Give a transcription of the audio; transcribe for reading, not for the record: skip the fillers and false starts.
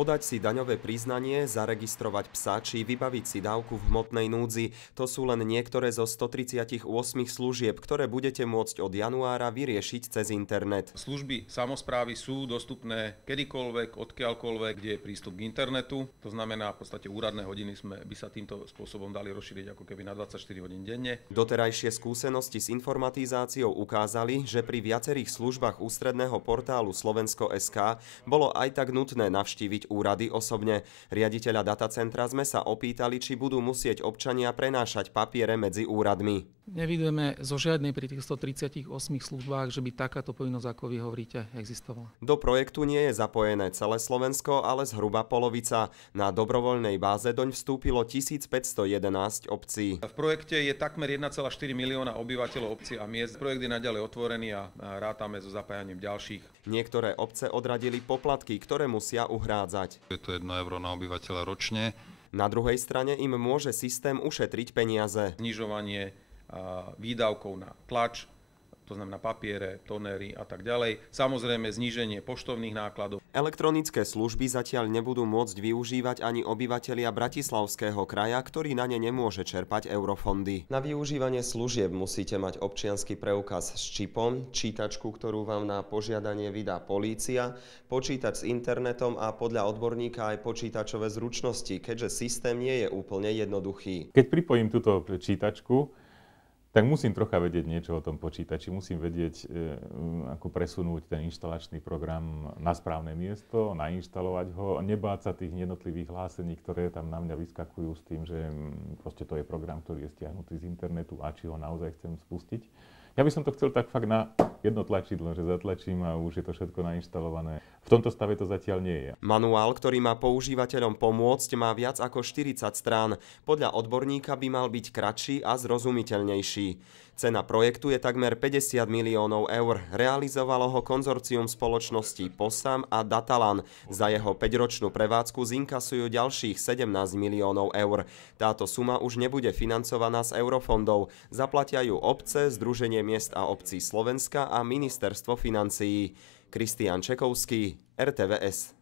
Podať si daňové priznanie, zaregistrovať psa či vybaviť si dávku v hmotnej núdzi, to sú len niektoré zo 138 služieb, ktoré budete môcť od januára vyriešiť cez internet. Služby samosprávy sú dostupné kedykoľvek, odkiaľkoľvek, kde je prístup k internetu. To znamená, v podstate úradné hodiny by sa týmto spôsobom dali rozšíriť ako keby na 24 hodín denne. Doterajšie skúsenosti s informatizáciou ukázali, že pri viacerých službách ústredného portálu Slovensko.sk bolo aj tak nutné navštíviť úrady osobne. Riaditeľa datacentra sme sa opýtali, či budú musieť občania prenášať papiere medzi úradmi. Nevidujeme zo žiadnej pri tých 138 službách, že by takáto povinnosť, ako vy hovoríte, existovala. Do projektu nie je zapojené celé Slovensko, ale zhruba polovica. Na dobrovoľnej báze doň vstúpilo 1511 obcí. V projekte je takmer 1,4 milióna obyvateľov obcí a miest. Projekt je naďalej otvorený a rátame so zapájaním ďalších. Niektoré obce odradili poplatky, ktoré musia uhrádzať. Je to 1 euro na obyvateľa ročne. Na druhej strane im môže systém ušetriť peniaze. Znižovanie výdavkov na tlač, to znamená papiere, tonery a tak ďalej. Samozrejme zníženie poštovných nákladov. Elektronické služby zatiaľ nebudú môcť využívať ani obyvatelia Bratislavského kraja, ktorý na ne nemôže čerpať eurofondy. Na využívanie služieb musíte mať občiansky preukaz s čipom, čítačku, ktorú vám na požiadanie vydá polícia, počítač s internetom a podľa odborníka aj počítačové zručnosti, keďže systém nie je úplne jednoduchý. Keď pripojím túto čítačku, tak musím trocha vedieť niečo o tom počítači. Musím vedieť, ako presunúť ten inštalačný program na správne miesto, nainštalovať ho, nebáť sa tých jednotlivých hlásení, ktoré tam na mňa vyskakujú s tým, že proste to je program, ktorý je stiahnutý z internetu a či ho naozaj chcem spustiť. Ja by som to chcel tak fakt na jedno tlačidlo, že zatlačím a už je to všetko nainštalované. V tomto stave to zatiaľ nie je. Manuál, ktorý má používateľom pomôcť, má viac ako 40 strán. Podľa odborníka by mal byť kratší a zrozumiteľnejší. Cena projektu je takmer 50 miliónov eur. Realizovalo ho konzorcium spoločností POSAM a Datalan. Za jeho 5-ročnú prevádzku zinkasujú ďalších 17 miliónov eur. Táto suma už nebude financovaná z eurofondov. Zaplatia ju obce, Združenie miest a obcí Slovenska a Ministerstvo financií. Kristián Čekovský, RTVS.